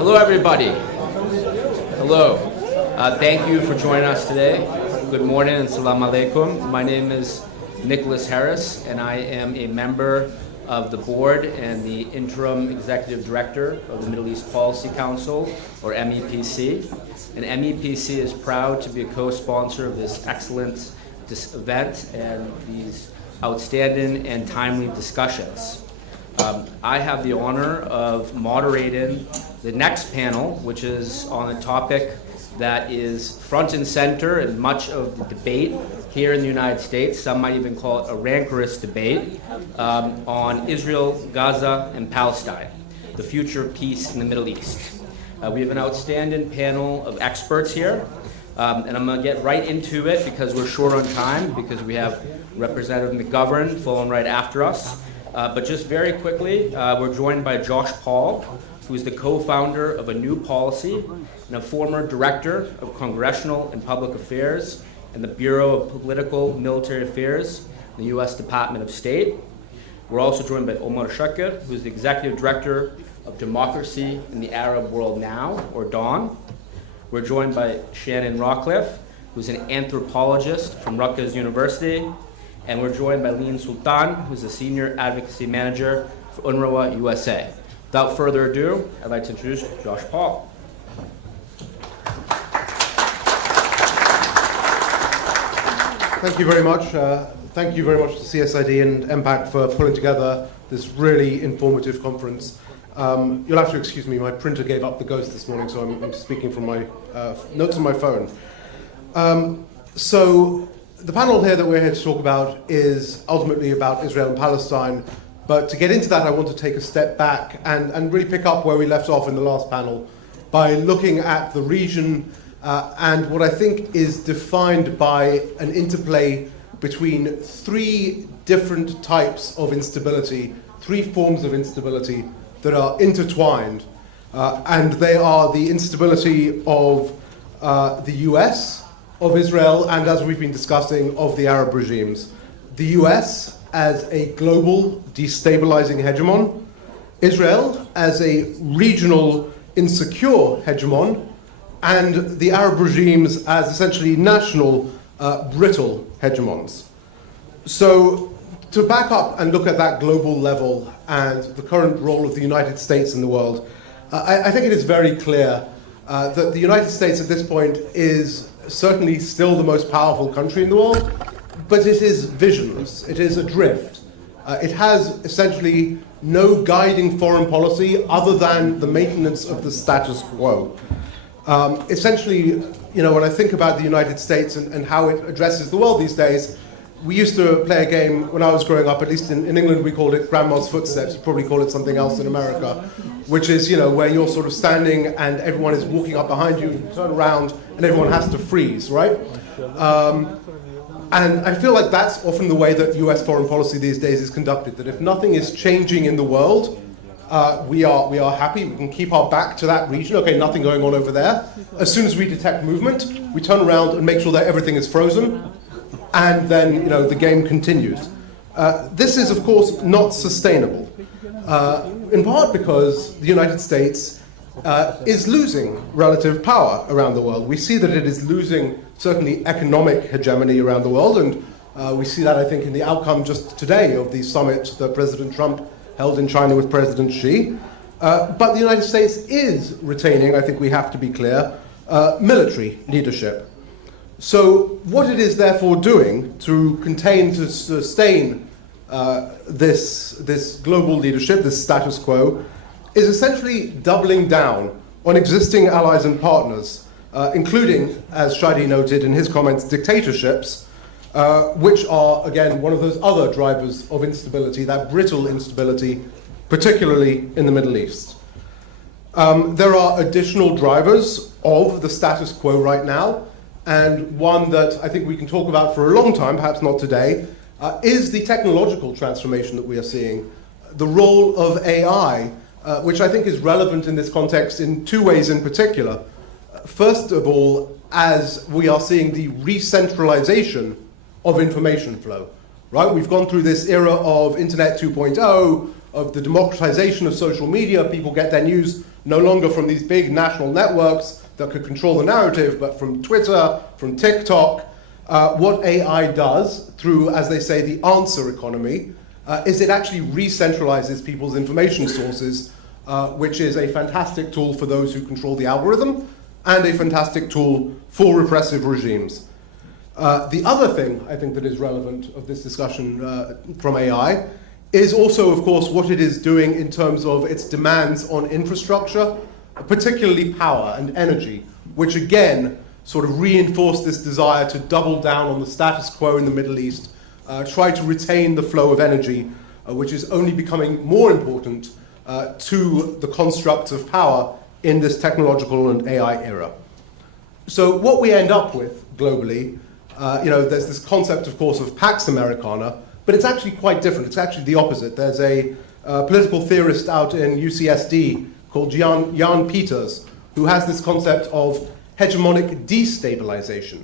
Hello, everybody. Hello. Thank you for joining us today. Good morning and salam alaikum. My name is Nicholas Harris, and I am a member of the board and the interim executive director of the Middle East Policy Council, or MEPC. And MEPC is proud to be a co-sponsor of this excellent event and these outstanding and timely discussions. I have the honor of moderating the next panel, which is on a topic that is front and center in much of the debate here in the United States. Some might even call it a rancorous debate on Israel, Gaza, and Palestine, the future of peace in the Middle East. We have an outstanding panel of experts here, and I'm going to get right into it because we're short on time, because we have Representative McGovern following right after us. But just very quickly, we're joined by Josh Paul, who is the co-founder of A New Policy and a former director of Congressional and Public Affairs and the Bureau of Political Military Affairs in the U.S. Department of State. We're also joined by Omar Shakir, who's the executive director of Democracy in the Arab World Now, or DAWN. We're joined by Shannon Rawcliffe, who's an anthropologist from Rutgers University. And we're joined by Lean Sultan, who's the Senior Advocacy Manager for UNRWA USA. Without further ado, I'd like to introduce Josh Paul. Thank you very much. Thank you very much to CSID and MPAC for pulling together this really informative conference. You'll have to excuse me, my printer gave up the ghost this morning, so I'm speaking from my notes on my phone. So the panel here that we're here to talk about is ultimately about Israel and Palestine. But to get into that, I want to take a step back and really pick up where we left off in the last panel by looking at the region and what I think is defined by an interplay between three different types of instability, three forms of instability that are intertwined. And they are the instability of the US, of Israel, and as we've been discussing, of the Arab regimes. The US as a global destabilizing hegemon, Israel as a regional insecure hegemon, and the Arab regimes as essentially national brittle hegemons. So to back up and look at that global level and the current role of the United States in the world, I think it is very clear that the United States at this point is certainly still the most powerful country in the world, but it is visionless, it is adrift. It has essentially no guiding foreign policy other than the maintenance of the status quo. Essentially, you know, when I think about the United States and how it addresses the world these days, we used to play a game when I was growing up, at least in England we called it Grandma's Footsteps, you probably call it something else in America, which is, you know, where you're sort of standing and everyone is walking up behind you, you turn around and everyone has to freeze, right? And I feel like that's often the way that US foreign policy these days is conducted, that if nothing is changing in the world, we are happy, we can keep our back to that region, okay, nothing going on over there. As soon as we detect movement, we turn around and make sure that everything is frozen, and then, you know, the game continues. This is, of course, not sustainable, in part because the United States is losing relative power around the world. We see that it is losing certainly economic hegemony around the world, and we see that, I think, in the outcome just today of the summit that President Trump held in China with President Xi. But the United States is retaining, I think we have to be clear, military leadership. So what it is therefore doing to contain, to sustain this global leadership, this status quo, is essentially doubling down on existing allies and partners, including, as Shadi noted in his comments, dictatorships, which are, again, one of those other drivers of instability, that brittle instability, particularly in the Middle East. There are additional drivers of the status quo right now, and one that I think we can talk about for a long time, perhaps not today, is the technological transformation that we are seeing, the role of AI, which I think is relevant in this context in two ways in particular. First of all, as we are seeing the re-centralization of information flow, right? We've gone through this era of Internet 2.0, of the democratization of social media. People get their news no longer from these big national networks that could control the narrative, but from Twitter, from TikTok. What AI does through, as they say, the answer economy, is it actually re-centralizes people's information sources, which is a fantastic tool for those who control the algorithm and a fantastic tool for repressive regimes. The other thing I think that is relevant of this discussion from AI is also, of course, what it is doing in terms of its demands on infrastructure, particularly power and energy, which again sort of reinforce this desire to double down on the status quo in the Middle East, try to retain the flow of energy, which is only becoming more important to the constructs of power in this technological and AI era. So what we end up with globally, there's this concept, of course, of Pax Americana, but it's actually quite different. It's actually the opposite. There's a political theorist out in UCSD called Jan Peters, who has this concept of hegemonic destabilization.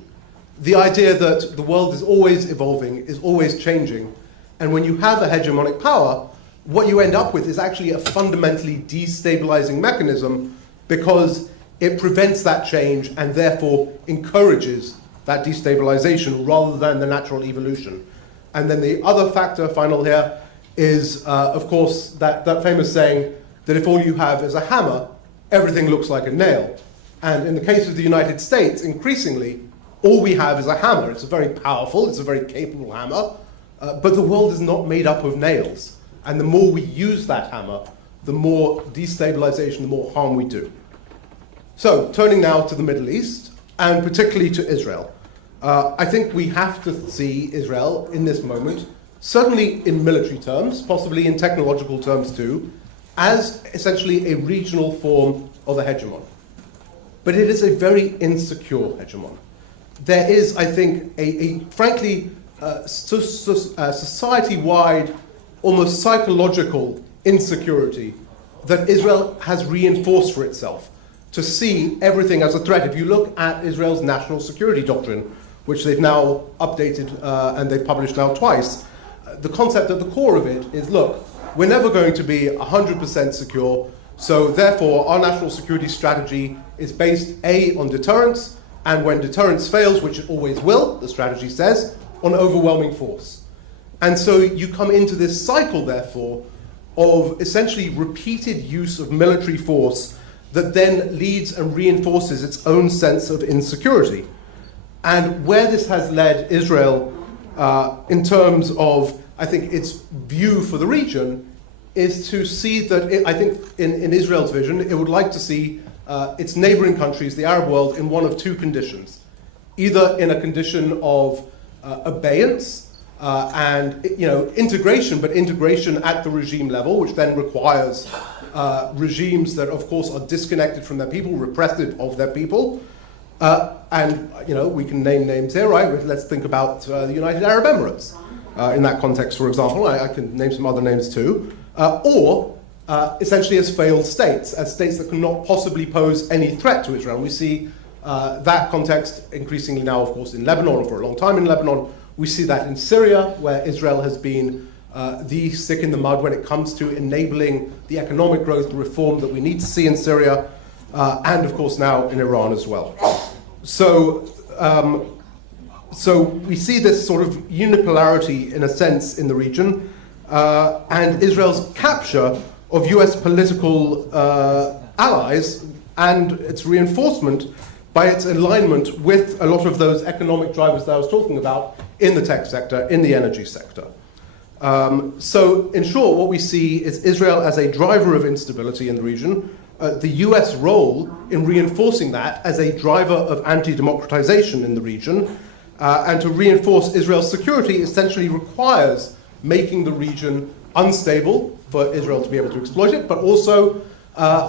The idea that the world is always evolving, is always changing, and when you have a hegemonic power, what you end up with is actually a fundamentally destabilizing mechanism because it prevents that change and therefore encourages that destabilization rather than the natural evolution. And then the other factor, final here, is, of course, that famous saying that if all you have is a hammer, everything looks like a nail. And in the case of the United States, increasingly, all we have is a hammer. It's a very powerful, it's a very capable hammer, but the world is not made up of nails. And the more we use that hammer, the more destabilization, the more harm we do. So, turning now to the Middle East, and particularly to Israel. I think we have to see Israel in this moment, certainly in military terms, possibly in technological terms too, as essentially a regional form of a hegemon. But it is a very insecure hegemon. There is, I think, a frankly society-wide, almost psychological insecurity that Israel has reinforced for itself to see everything as a threat. If you look at Israel's national security doctrine, which they've now updated and they've published now twice, the concept at the core of it is, look, we're never going to be 100% secure, so therefore our national security strategy is based, A, on deterrence, and when deterrence fails, which it always will, the strategy says, on overwhelming force. And so you come into this cycle, therefore, of essentially repeated use of military force that then leads and reinforces its own sense of insecurity. And where this has led Israel in terms of, I think, its view for the region is to see that, I think in Israel's vision, it would like to see its neighboring countries, the Arab world, in one of two conditions. Either in a condition of abeyance and integration, but integration at the regime level, which then requires regimes that, of course, are disconnected from their people, repressive of their people. And we can name names here, right? Let's think about the United Arab Emirates in that context, for example. I can name some other names too. Or essentially as failed states, as states that cannot possibly pose any threat to Israel. We see that context increasingly now, of course, in Lebanon, or for a long time in Lebanon. We see that in Syria, where Israel has been the stick in the mud when it comes to enabling the economic growth, the reform that we need to see in Syria, and of course now in Iran as well. So we see this sort of unipolarity, in a sense, in the region, and Israel's capture of US political allies and its reinforcement by its alignment with a lot of those economic drivers that I was talking about in the tech sector, in the energy sector. So in short, what we see is Israel as a driver of instability in the region, the US role in reinforcing that as a driver of anti-democratization in the region, and to reinforce Israel's security essentially requires making the region unstable for Israel to be able to exploit it, but also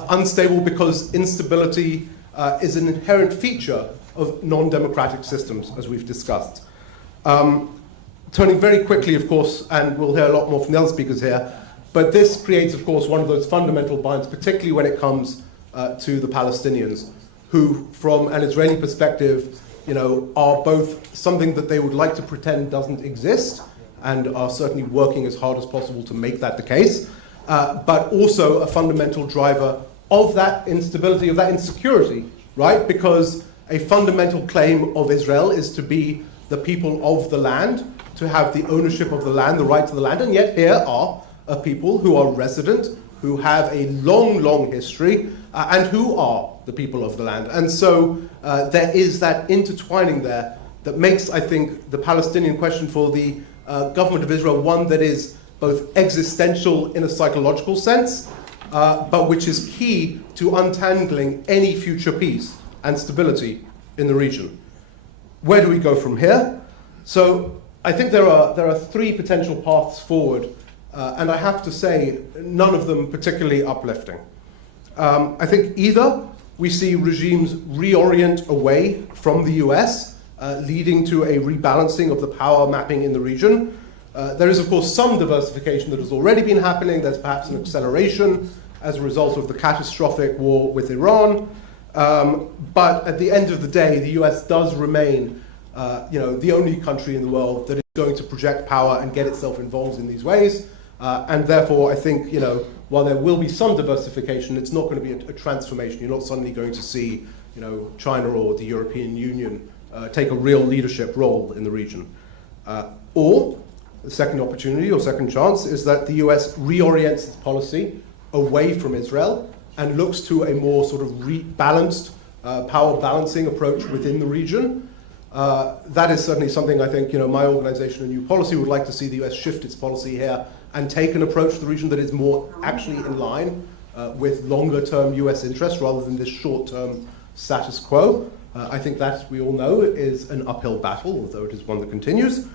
unstable because instability is an inherent feature of non-democratic systems, as we've discussed. Turning very quickly, of course, and we'll hear a lot more from the other speakers here, but this creates, of course, one of those fundamental binds, particularly when it comes to the Palestinians, who, from an Israeli perspective, are both something that they would like to pretend doesn't exist, and are certainly working as hard as possible to make that the case, but also a fundamental driver of that instability, of that insecurity, right? Because a fundamental claim of Israel is to be the people of the land, to have the ownership of the land, the right to the land, and yet here are people who are resident, who have a long, long history, and who are the people of the land. And so there is that intertwining there that makes, I think, the Palestinian question for the government of Israel one that is both existential in a psychological sense, but which is key to untangling any future peace and stability in the region. Where do we go from here? So I think there are three potential paths forward, and I have to say, none of them particularly uplifting. I think either we see regimes reorient away from the US, leading to a rebalancing of the power mapping in the region. There is, of course, some diversification that has already been happening. There's perhaps an acceleration as a result of the catastrophic war with Iran. But at the end of the day, the US does remain the only country in the world that is going to project power and get itself involved in these ways. And therefore, I think, while there will be some diversification, it's not going to be a transformation. You're not suddenly going to see, China or the European Union take a real leadership role in the region. Or the second opportunity or second chance is that the US reorients its policy away from Israel and looks to a more sort of rebalanced power balancing approach within the region. That is certainly something I think my organization, A New Policy, would like to see the US shift its policy here and take an approach to the region that is more actually in line with longer-term US interests rather than this short-term status quo. I think that, we all know, is an uphill battle, although it is one that continues.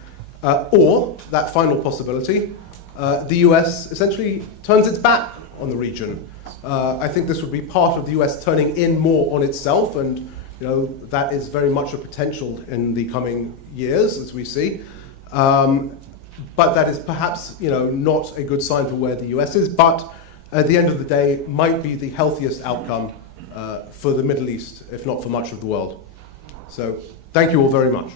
Or, that final possibility, the US essentially turns its back on the region. I think this would be part of the US turning in more on itself, and that is very much a potential in the coming years, as we see. But that is perhaps not a good sign for where the US is, but at the end of the day might be the healthiest outcome for the Middle East, if not for much of the world. So thank you all very much.